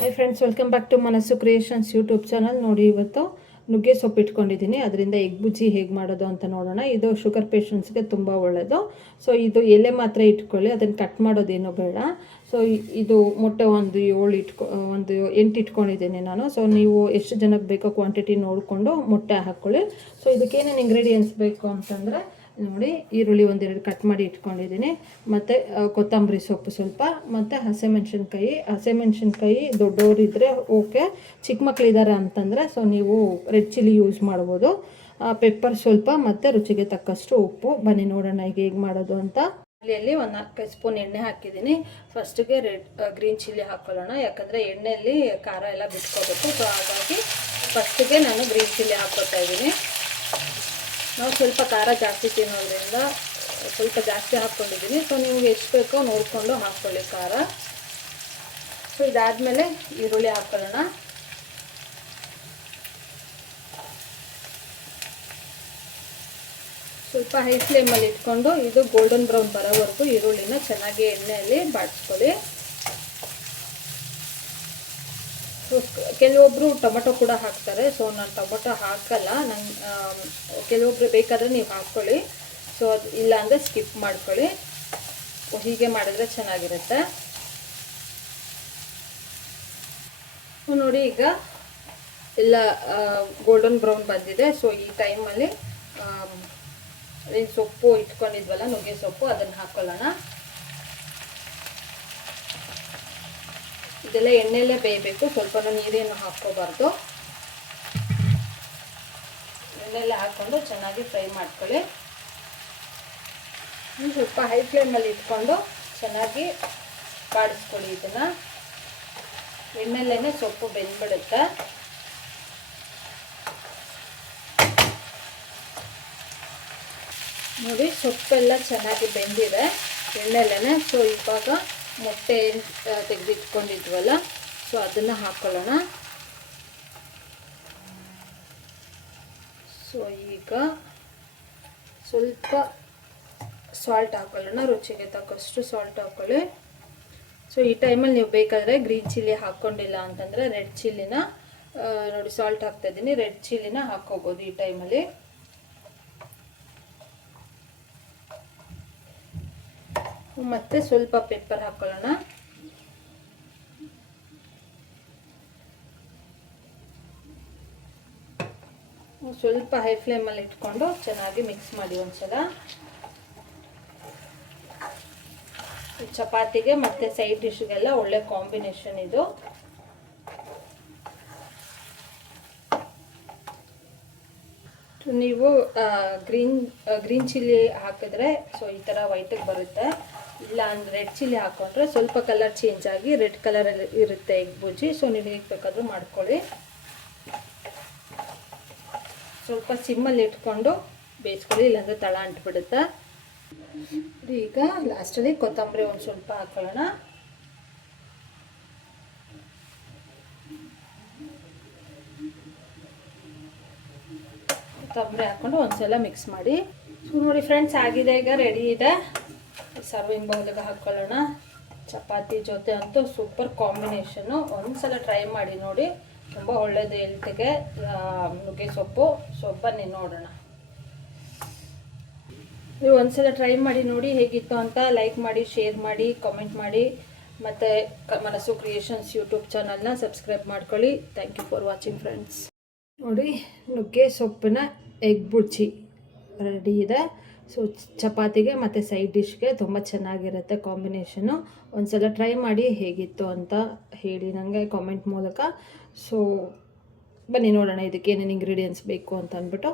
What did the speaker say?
Hi friends, welcome back to Manassu creations YouTube channel. ನೋಡಿ, ಇವತ್ತು ನುಗ್ಗೆ ಸೊಪ್ಪು ಇಟ್ಕೊಂಡಿದ್ದೀನಿ. ಅದರಿಂದ ಎಗ್ ಬುಜ್ಜಿ ಹೇಗೆ ಮಾಡೋದು ಅಂತ ನೋಡೋಣ. ಇದು ಶುಗರ್ ಪೇಷಂಟ್ಸ್ಗೆ ತುಂಬ ಒಳ್ಳೆಯದು. ಸೊ ಇದು ಎಲೆ ಮಾತ್ರ ಇಟ್ಕೊಳ್ಳಿ, ಅದನ್ನು ಕಟ್ ಮಾಡೋದೇನು ಬೇಡ. ಸೊ ಇದು ಮೊಟ್ಟೆ ಒಂದು 8 ಇಟ್ಕೊಂಡಿದ್ದೀನಿ ನಾನು. ಸೊ ನೀವು ಎಷ್ಟು ಜನಕ್ಕೆ ಬೇಕೋ ಕ್ವಾಂಟಿಟಿ ನೋಡಿಕೊಂಡು ಮೊಟ್ಟೆ ಹಾಕ್ಕೊಳ್ಳಿ. ಸೊ ಇದಕ್ಕೇನೇನು ಇಂಗ್ರೀಡಿಯೆಂಟ್ಸ್ ಬೇಕು ಅಂತಂದರೆ ನೋಡಿ, ಈರುಳ್ಳಿ 1-2 ಕಟ್ ಮಾಡಿ ಇಟ್ಕೊಂಡಿದ್ದೀನಿ, ಮತ್ತು ಕೊತ್ತಂಬರಿ ಸೊಪ್ಪು ಸ್ವಲ್ಪ, ಮತ್ತು ಹಸಿಮೆಣ್ಸಿನ್ಕಾಯಿ ದೊಡ್ಡವರಿದ್ದರೆ ಓಕೆ, ಚಿಕ್ಕ ಮಕ್ಕಳಿದ್ದಾರೆ ಅಂತಂದರೆ ಸೊ ನೀವು ರೆಡ್ ಚಿಲ್ಲಿ ಯೂಸ್ ಮಾಡ್ಬೋದು. ಪೆಪ್ಪರ್ ಸ್ವಲ್ಪ, ಮತ್ತು ರುಚಿಗೆ ತಕ್ಕಷ್ಟು ಉಪ್ಪು. ಬನ್ನಿ ನೋಡೋಣ ಈಗ ಹೇಗೆ ಮಾಡೋದು ಅಂತ. ಇಲ್ಲಿ 1-4 ಸ್ಪೂನ್ ಎಣ್ಣೆ ಹಾಕಿದ್ದೀನಿ. ಫಸ್ಟಿಗೆ ಗ್ರೀನ್ ಚಿಲ್ಲಿ ಹಾಕ್ಕೊಳ್ಳೋಣ, ಯಾಕಂದರೆ ಎಣ್ಣೆಯಲ್ಲಿ ಖಾರ ಎಲ್ಲ ಬಿಟ್ಕೋಬೇಕು. ಸೊ ಹಾಗಾಗಿ ಫಸ್ಟಿಗೆ ನಾನು ಗ್ರೀನ್ ಚಿಲ್ಲಿ ಹಾಕ್ಕೊತಾ ಇದ್ದೀನಿ. ನಾವು ಸ್ವಲ್ಪ ಖಾರ ಜಾಸ್ತಿ ತಿನ್ನೋದ್ರಿಂದ ಸ್ವಲ್ಪ ಜಾಸ್ತಿ ಹಾಕ್ಕೊಂಡಿದ್ದೀನಿ. ಸೊ ನಿಮ್ಗೆ ಎಷ್ಟು ಬೇಕೋ ನೋಡಿಕೊಂಡು ಹಾಕ್ಕೊಳ್ಳಿ ಖಾರ. ಸೊ ಇದಾದಮೇಲೆ ಈರುಳ್ಳಿ ಹಾಕ್ಕೊಳ್ಳೋಣ. ಸ್ವಲ್ಪ ಹೈ ಫ್ಲೇಮಲ್ಲಿ ಇಟ್ಕೊಂಡು ಇದು ಗೋಲ್ಡನ್ ಬ್ರೌನ್ ಬರೋವರೆಗೂ ಈರುಳ್ಳಿನ ಚೆನ್ನಾಗಿ ಎಣ್ಣೆಯಲ್ಲಿ ಬಾಡಿಸ್ಕೊಳ್ಳಿ. ಕೆಲವೊಬ್ಬರು ಟೊಮೆಟೊ ಕೂಡ ಹಾಕ್ತಾರೆ. ಸೊ ನಾನು ಟೊಮೆಟೊ ಹಾಕಲ್ಲ. ಕೆಲವೊಬ್ರು ಬೇಕಾದರೆ ನೀವು ಹಾಕ್ಕೊಳ್ಳಿ. ಸೊ ಅದು ಇಲ್ಲ ಅಂದರೆ ಸ್ಕಿಪ್ ಮಾಡ್ಕೊಳ್ಳಿ. ಹೀಗೆ ಮಾಡಿದ್ರೆ ಚೆನ್ನಾಗಿರುತ್ತೆ. ನೋಡಿ, ಈಗ ಎಲ್ಲ ಗೋಲ್ಡನ್ ಬ್ರೌನ್ ಬಂದಿದೆ. ಸೊ ಈ ಟೈಮಲ್ಲಿ ಸೊಪ್ಪು ಇಟ್ಕೊಂಡಿದ್ವಲ್ಲ, ನುಗ್ಗೆ ಸೊಪ್ಪು, ಅದನ್ನು ಹಾಕ್ಕೊಳ್ಳೋಣ. ಇದೆಲ್ಲ ಎಣ್ಣೆಯಲ್ಲೇ ಬೇಯಬೇಕು, ಸ್ವಲ್ಪ ನೀರೇನು ಹಾಕ್ಕೋಬಾರ್ದು. ಎಣ್ಣೆಲ್ಲ ಹಾಕ್ಕೊಂಡು ಚೆನ್ನಾಗಿ ಫ್ರೈ ಮಾಡ್ಕೊಳ್ಳಿ. ಸ್ವಲ್ಪ ಹೈ ಫ್ಲೇಮಲ್ಲಿ ಇಟ್ಕೊಂಡು ಚೆನ್ನಾಗಿ ಕಾಡಿಸ್ಕೊಳ್ಳಿ. ಇದನ್ನು ಎಣ್ಣೆಲ್ಲೇ ಸೊಪ್ಪು ಬೆಂದ್ಬಿಡುತ್ತೆ. ನೋಡಿ, ಸೊಪ್ಪೆಲ್ಲ ಚೆನ್ನಾಗಿ ಬೆಂದಿದೆ ಎಣ್ಣೆಲ್ಲೇ. ಸೊ ಇವಾಗ ಮೊಟ್ಟೆ ತೆಗೆದಿಟ್ಕೊಂಡಿದ್ವಲ್ಲ, ಸೊ ಅದನ್ನು ಹಾಕ್ಕೊಳ್ಳೋಣ. ಸೊ ಈಗ ಸ್ವಲ್ಪ ಸಾಲ್ಟ್ ಹಾಕ್ಕೊಳ್ಳೋಣ, ರುಚಿಗೆ ತಕ್ಕಷ್ಟು ಸಾಲ್ಟ್ ಹಾಕ್ಕೊಳ್ಳಿ. ಸೊ ಈ ಟೈಮಲ್ಲಿ ನೀವು ಬೇಕಾದರೆ ಗ್ರೀನ್ ಚಿಲ್ಲಿ ಹಾಕ್ಕೊಂಡಿಲ್ಲ ಅಂತಂದರೆ ರೆಡ್ ಚಿಲ್ಲಿನ ನೋಡಿ, ಸಾಲ್ಟ್ ಹಾಕ್ತಾಯಿದ್ದೀನಿ, ರೆಡ್ ಚಿಲ್ಲಿನ ಹಾಕ್ಕೋಬೋದು ಈ ಟೈಮಲ್ಲಿ. ಮತ್ತು ಸ್ವಲ್ಪ ಪೆಪ್ಪರ್ ಹಾಕ್ಕೊಳ್ಳೋಣ. ಸ್ವಲ್ಪ ಹೈ ಫ್ಲೇಮಲ್ಲಿ ಇಟ್ಕೊಂಡು ಚೆನ್ನಾಗಿ ಮಿಕ್ಸ್ ಮಾಡಿ ಒಂದ್ಸಲ. ಚಪಾತಿಗೆ ಮತ್ತು ಸೈಡ್ ಡಿಶ್ಗೆಲ್ಲ ಒಳ್ಳೆ ಕಾಂಬಿನೇಷನ್ ಇದು. ನೀವು ಗ್ರೀನ್ ಚಿಲ್ಲಿ ಹಾಕಿದ್ರೆ ಸೊ ಈ ಥರ ವೈಟಿಗೆ ಬರುತ್ತೆ. ಇಲ್ಲ ಅಂದರೆ ರೆಡ್ ಚಿಲ್ಲಿ ಹಾಕ್ಕೊಂಡ್ರೆ ಸ್ವಲ್ಪ ಕಲರ್ ಚೇಂಜ್ ಆಗಿ ರೆಡ್ ಕಲರಲ್ಲಿ ಇರುತ್ತೆ ಎಗ್ ಬುಜ್ಜಿ. ಸೊ ನೀವು ಹೇಗೆ ಬೇಕಾದರೂ ಮಾಡ್ಕೊಳ್ಳಿ. ಸ್ವಲ್ಪ ಸಿಮ್ಮಲ್ಲಿ ಇಟ್ಕೊಂಡು ಬೇಯಿಸ್ಕೊಳ್ಳಿ, ಇಲ್ಲಾಂದರೆ ತಳ ಅಂಟ್ಬಿಡುತ್ತೆ. ಈಗ ಲಾಸ್ಟಲ್ಲಿ ಕೊತ್ತಂಬರಿ ಒಂದು ಸ್ವಲ್ಪ ಹಾಕ್ಕೊಳ್ಳೋಣ. ಕೊತ್ತಂಬರಿ ಹಾಕ್ಕೊಂಡು ಒಂದ್ಸಲ ಮಿಕ್ಸ್ ಮಾಡಿ. ಸೊ ನೋಡಿ ಫ್ರೆಂಡ್ಸ್, ಆಗಿದೆ, ಈಗ ರೆಡಿ ಇದೆ. ಸರ್ವಿಂಗ್ ಬೌಲಿಗೆ ಹಾಕ್ಕೊಳ್ಳೋಣ. ಚಪಾತಿ ಜೊತೆ ಅಂತೂ ಸೂಪರ್ ಕಾಂಬಿನೇಷನ್ನು. ಒಂದ್ಸಲ ಟ್ರೈ ಮಾಡಿ ನೋಡಿ, ತುಂಬ ಒಳ್ಳೆಯದು ಹೆಲ್ತ್ಗೆ ನುಗ್ಗೆ ಸೊಪ್ಪು. ಬನ್ನಿ ನೋಡೋಣ. ನೀವು ಒಂದ್ಸಲ ಟ್ರೈ ಮಾಡಿ ನೋಡಿ ಹೇಗಿತ್ತು ಅಂತ. ಲೈಕ್ ಮಾಡಿ, ಶೇರ್ ಮಾಡಿ, ಕಾಮೆಂಟ್ ಮಾಡಿ, ಮತ್ತು ಮನಸ್ಸು ಕ್ರಿಯೇಷನ್ಸ್ ಯೂಟ್ಯೂಬ್ ಚಾನಲ್ನ ಸಬ್ಸ್ಕ್ರೈಬ್ ಮಾಡ್ಕೊಳ್ಳಿ. Thank you for watching friends. ನೋಡಿ, ನುಗ್ಗೆ ಸೊಪ್ಪಿನ ಎಗ್ ಬುಜ್ಜಿ ರೆಡಿ ಇದೆ. ಸೊ ಚಪಾತಿಗೆ ಮತ್ತು ಸೈಡ್ ಡಿಶ್ಗೆ ತುಂಬ ಚೆನ್ನಾಗಿರುತ್ತೆ ಕಾಂಬಿನೇಷನು. ಒಂದ್ಸಲ ಟ್ರೈ ಮಾಡಿ ಹೇಗಿತ್ತು ಅಂತ ಹೇಳಿ ನನಗೆ ಕಾಮೆಂಟ್ ಮೂಲಕ. ಸೊ ಬನ್ನಿ ನೋಡೋಣ ಇದಕ್ಕೆ ಏನೇನು ಇಂಗ್ರೀಡಿಯೆಂಟ್ಸ್ ಬೇಕು ಅಂತ ಅಂದ್ಬಿಟ್ಟು.